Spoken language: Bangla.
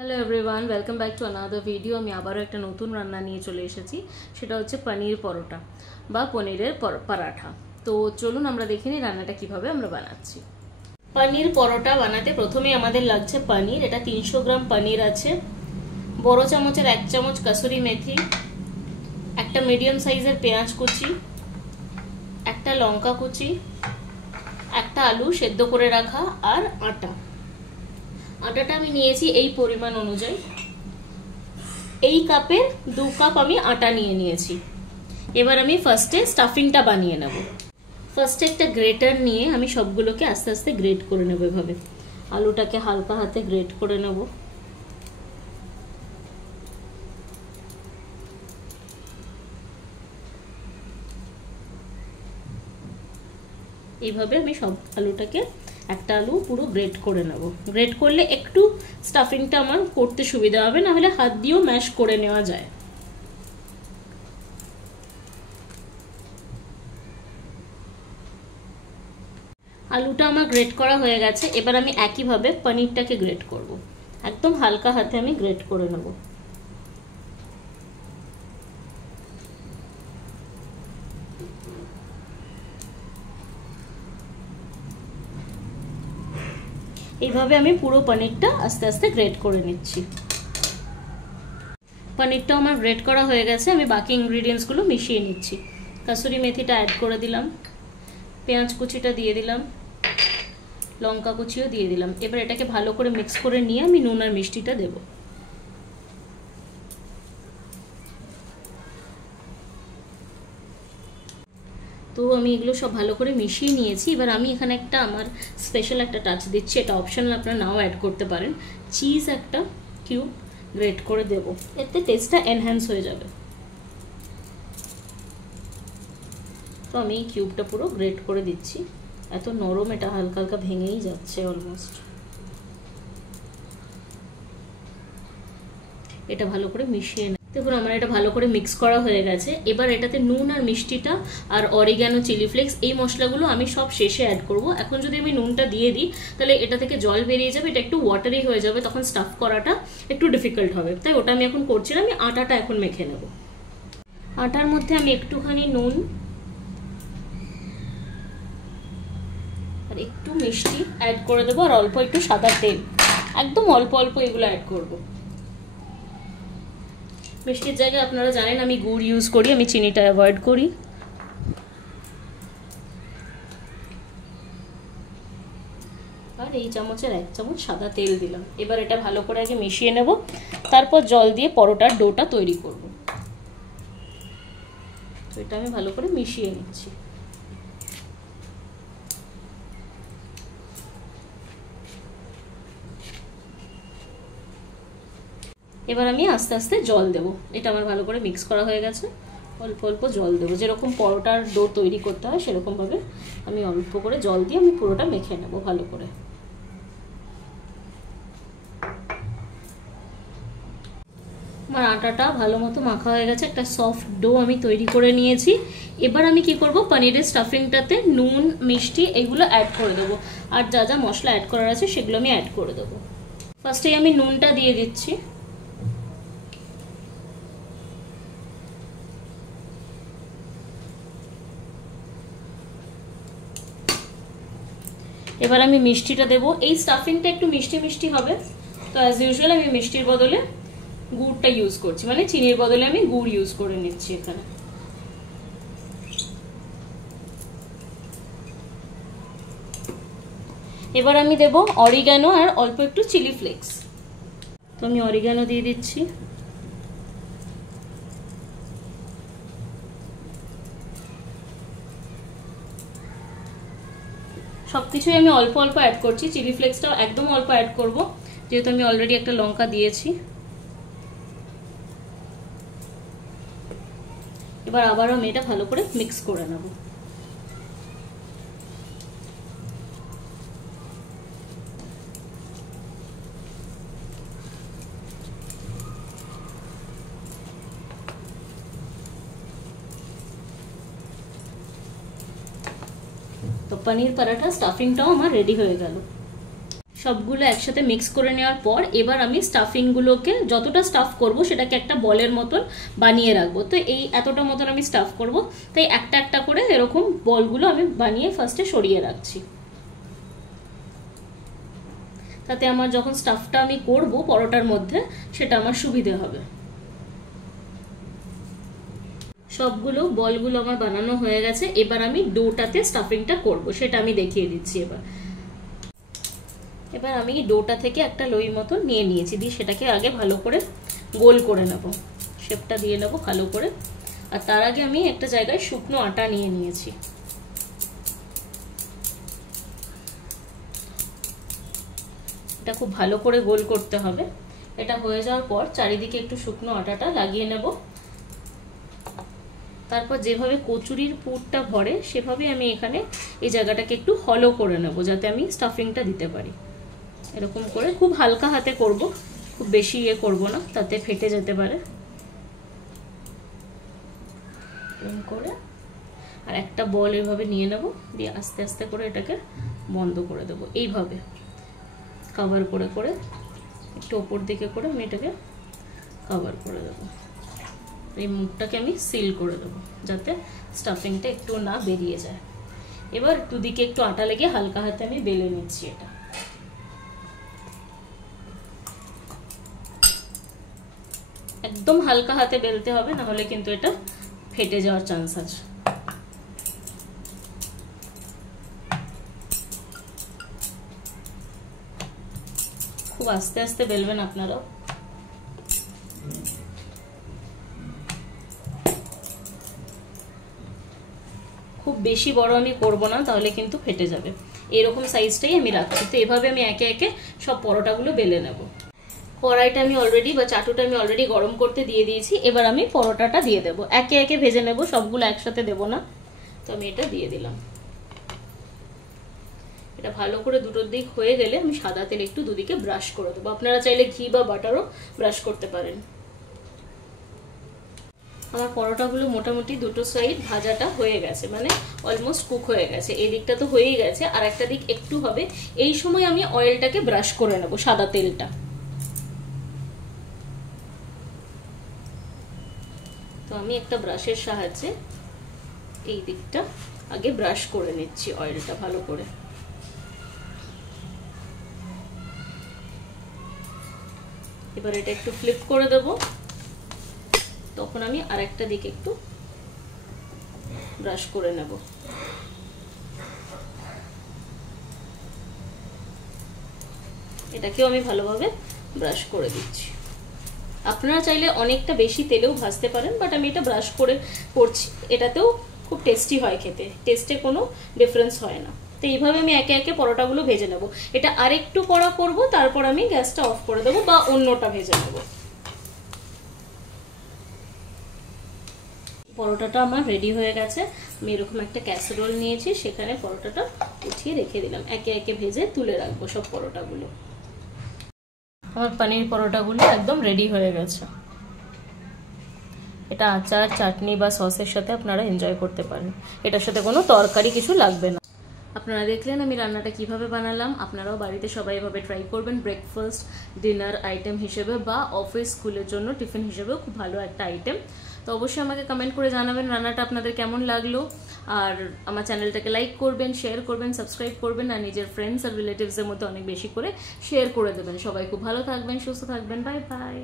Hello everyone, welcome back to another video. আমি আবারও একটা নতুন রান্না নিয়ে চলে এসেছি, সেটা হচ্ছে পনির পরোটা বা পনিরের পরাঠা। তো চলুন আমরা দেখে নিই রান্নাটা কিভাবে আমরা বানাচ্ছি। পনির পরোটা বানাতে প্রথমে আমাদের লাগছে পনির। এটা 300 গ্রাম পনির আছে, বড় চামচের 1 চামচ কসুরি মেথি, একটা মিডিয়াম সাইজের পেঁয়াজ কুচি, একটা লঙ্কা কুচি, একটা আলু সেদ্ধ করে রাখা, আর আটা। আটাটা আমি নিয়েছি এই পরিমাণ অনুযায়ী। এই কাপের 2 কাপ আমি আটা নিয়েছি। এবার আমি ফার্স্টে স্টাফিংটা বানিয়ে নেব। ফার্স্টে একটা গ্রেটার নিয়ে আমি সবগুলোকে আস্তে আস্তে গ্রেট করে নেব। এভাবে আলুটাকে হালকা হাতে গ্রেট করে নেব। এইভাবে আমি সব আলুটাকে, একটা আলু পুরো গ্রেট করে নেব। গ্রেট করলে একটু স্টাফিংটা আমার করতে সুবিধা হবে, না হলে হাত দিয়েও ম্যাশ করে নেওয়া যায়। আলুটা আমার গ্রেট করা হয়ে গেছে। এবার আমি একইভাবে পনিরটাকে গ্রেট করব। একদম হালকা হাতে আমি গ্রেট করে নেব। এইভাবে আমি পুরো পনিরটা আস্তে আস্তে গ্রেট করে নিচ্ছি। পনিরটা আমার গ্রেট করা হয়ে গেছে। আমি বাকি ইনগ্রিডিয়েন্টসগুলো মিশিয়ে নিচ্ছি। কসুরি মেথিটা অ্যাড করে দিলাম, পেঁয়াজ কুচিটা দিয়ে দিলাম, লঙ্কা কুচিও দিয়ে দিলাম। এবার এটাকে ভালো করে মিক্স করে নিয়ে আমি নুন আর মিষ্টিটা দেব। তো আমি এগুলো সব ভালো করে মিশিয়ে নিয়েছি। এবার আমি এখানে একটা আমার স্পেশাল একটা টাচ দিচ্ছি, এটা অপশনাল, আপনারা নাও অ্যাড করতে পারেন। চিজ একটা কিউব গ্রেট করে দেব, এতে টেস্টটা এনহ্যান্স হয়ে যাবে। তো আমি এই কিউবটা পুরো গ্রেট করে দিচ্ছি। এত নরম, এটা হালকা হালকা ভেঙেই যাচ্ছে অলমোস্ট। এটা ভালো করে মিশিয়ে নেব। দেখুন আমার এটা ভালো করে মিক্স করা হয়ে গেছে। এবার এটাতে নুন আর মিষ্টিটা আর অরিগ্যানো, চিলি ফ্লেক্স, এই মশলাগুলো আমি সব শেষে অ্যাড করব। এখন যদি আমি নুনটা দিয়ে দিই তাহলে এটা থেকে জল বেরিয়ে যাবে, এটা একটু ওয়াটারি হয়ে যাবে, তখন স্টাফ করাটা একটু ডিফিকাল্ট হবে। তাই ওটা আমি এখন করছি না, আমি আটাটা এখন মেখে নেব। আটার মধ্যে আমি একটুখানি নুন আর একটু মিষ্টি অ্যাড করে দেবো, আর অল্প একটু সাদা তেল, একদম অল্প অল্প এগুলো অ্যাড করব। মিষ্টির জায়গায় আপনারা জানেন আমি গুড় ইউজ করি, আমি চিনিটা অ্যাভয়েড করি। আর এই চামচের 1 চামচ সাদা তেল দিলাম। এবার এটা ভালো করে আগে মিশিয়ে নেব, তারপর জল দিয়ে পরোটার ডোটা তৈরি করব। তো এটা আমি ভালো করে মিশিয়ে নিচ্ছি। এবার আমি আস্তে আস্তে জল দেব। এটা আমার ভালো করে মিক্স করা হয়ে গেছে। অল্প অল্প জল দেবো, যেরকম পরোটার ডো তৈরি করতে হয় সেরকমভাবে আমি অল্প করে জল দিয়ে আমি পুরোটা মেখে নেব ভালো করে। আমার আটাটা ভালো মতো মাখা হয়ে গেছে, একটা সফট ডো আমি তৈরি করে নিয়েছি। এবার আমি কি করব, পনিরের স্টাফিংটাতে নুন, মিষ্টি এগুলো অ্যাড করে দেবো, আর যা যা মশলা অ্যাড করার আছে সেগুলো আমি অ্যাড করে দেবো। ফার্স্টেই আমি নুনটা দিয়ে দিচ্ছি। এবার আমি মিষ্টিটা দেবো। এই স্টাফিংটা একটু মিষ্টি মিষ্টি হবে, তো অ্যাজ ইউজুয়াল আমি মিষ্টির বদলে গুড়টা ইউজ করছি, মানে চিনির বদলে আমি গুড় ইউজ করে নিচ্ছি এখানে। এবার আমি দেব অরিগ্যানো আর অল্প একটু চিলি ফ্লেক্স। তো আমি অরিগ্যানো দিয়ে দিচ্ছি। সবকিছুই আমি অল্প অল্প অ্যাড করছি, চিলি ফ্লেক্সটাও একদম অল্প অ্যাড করব, যেহেতু আমি অলরেডি একটা লঙ্কা দিয়েছি। এবার আবারও আমি এটা ভালো করে মিক্স করে নেব। তো পনির পরাঠা স্টাফিংটাও আমার রেডি হয়ে গেল। সবগুলো একসাথে মিক্স করে নেওয়ার পর এবার আমি স্টাফিংগুলোকে যতটা স্টাফ করব সেটাকে একটা বলের মতন বানিয়ে রাখবো। তো এই এতটা মতন আমি স্টাফ করব, তাই একটা একটা করে এরকম বলগুলো আমি বানিয়ে ফার্স্টে সরিয়ে রাখছি, তাতে আমার যখন স্টাফটা আমি করব পরোটার মধ্যে সেটা আমার সুবিধে হবে। সবগুলো বলগুলো আমার বানানো হয়ে গেছে, এবার আমি ডোটাতে স্টাফিংটা করব, সেটা আমি দেখিয়ে দিচ্ছি। এবার আমি ডোটা থেকে একটা লই মতন নিয়ে নিয়েছি, দিয়ে সেটাকে আগে ভালো করে গোল করে নেব, শেপটা দিয়ে নেব ভালো করে। আর তার আগে আমি একটা জায়গায় শুকনো আটা নিয়ে নিয়েছি, এটা খুব ভালো করে গোল করতে হবে। এটা হয়ে যাওয়ার পর চারিদিকে একটু শুকনো আটাটা লাগিয়ে নেব। তারপর যেভাবে কচুরির পুরটা ভরে সেভাবে আমি এখানে এই জায়গাটাকে একটু হলো করে নেব, যাতে আমি স্টাফিংটা দিতে পারি। এরকম করে খুব হালকা হাতে করব, খুব বেশি ইয়ে করব না, তাতে ফেটে যেতে পারে। এরকম করে আর একটা বল এইভাবে নিয়ে নেব, দিয়ে আস্তে আস্তে করে এটাকে বন্ধ করে দেব, এইভাবে কভার করে করে একটু ওপর দিকে করে আমি এটাকে কভার করে দেব। এই মুখটাকে আমি সিল করে দেবো যাতে স্টাফিংটা একটু না বেরিয়ে যায়। এবার দুদিকে একটু আটা লেগে হালকা হাতে আমি বেলে নিচ্ছি। এটা একদম হালকা হাতে বেলতে হবে, না হলে কিন্তু এটা ফেটে যাওয়ার চান্স আছে। খুব আস্তে আস্তে বেলবেন আপনারাও। খুব বেশি বড় আমি করব না, তাহলে কিন্তু ফেটে যাবে। এরকম সাইজটাই আমি রাখছি। তো এভাবে আমি একে একে সব পরোটাগুলো বেলে নেব। কড়াইটা আমি অলরেডি বা চাটুটা আমি অলরেডি গরম করতে দিয়ে দিয়েছি। এবার আমি পরোটাটা দিয়ে দেবো, একে একে ভেজে নেব, সবগুলো একসাথে দেব না। তো আমি এটা দিয়ে দিলাম। এটা ভালো করে দুটোর দিক হয়ে গেলে আমি সাদা তেল একটু দুদিকে ব্রাশ করে দেবো। আপনারা চাইলে ঘি বা বাটারও ব্রাশ করতে পারেন। আমার পরোটাগুলো মোটামুটি দুটো সাইড ভাজাটা হয়ে গেছে, মানে অলমোস্ট কুক হয়ে গেছে। এই দিকটা তো হয়েই গেছে, আর একটা দিক একটু হবে। এই সময় আমি অয়েলটাকে ব্রাশ করে নেব, সাদা তেলটা। তো আমি একটা ব্রাশের সাহায্যে এই দিকটা আগে ব্রাশ করে নিচ্ছি অয়েলটা ভালো করে। এবার এটা একটু ফ্লিপ করে দেব, তখন আমি আরেকটা দিকে একটু ব্রাশ করে নেব। এটাকেও আমি ভালোভাবে ব্রাশ করে দিচ্ছি। আপনারা চাইলে অনেকটা বেশি তেলেও ভাজতে পারেন, বাট আমি এটা ব্রাশ করে করছি। এটাতেও খুব টেস্টি হয় খেতে, টেস্টে কোনো ডিফারেন্স হয় না। তো এইভাবে আমি একে একে পরোটাগুলো ভেজে নেব। এটা আরেকটু কড়া করব, তারপর আমি গ্যাসটা অফ করে দেবো বা অন্যটা ভেজে নেব। পরোটাটা আমার রেডি হয়ে গেছে। আমি এরকম একটা ক্যাসারোল নিয়েছি, সেখানে পরোটাটা উঠিয়ে রেখে দিলাম। একে একে ভেজে তুলে রাখবো সব পরোটাগুলো। আমার পনির পরোটাগুলো একদম রেডি হয়ে গেছে। এটা আচার, চাটনি বা সসের সাথে আপনারা এনজয় করতে পারেন। এটার সাথে কোনো তরকারি কিছু লাগবে না। আপনারা দেখলেন আমি রান্নাটা কিভাবে বানালাম। আপনারাও বাড়িতে সবাই এভাবে ট্রাই করবেন। ব্রেকফাস্ট, ডিনার আইটেম হিসেবে বা অফিস স্কুলের জন্য টিফিন হিসেবেও খুব ভালো একটা আইটেম। তো অবশ্যই আমাকে কমেন্ট করে জানাবেন রান্নাটা আপনাদের কেমন লাগলো। আর আমার চ্যানেলটাকে লাইক করবেন, শেয়ার করবেন, সাবস্ক্রাইব করবেন, আর নিজের ফ্রেন্ডস আর রিলেটিভসের মধ্যে অনেক বেশি করে শেয়ার করে দেবেন। সবাই খুব ভালো থাকবেন, সুস্থ থাকবেন। Bye bye.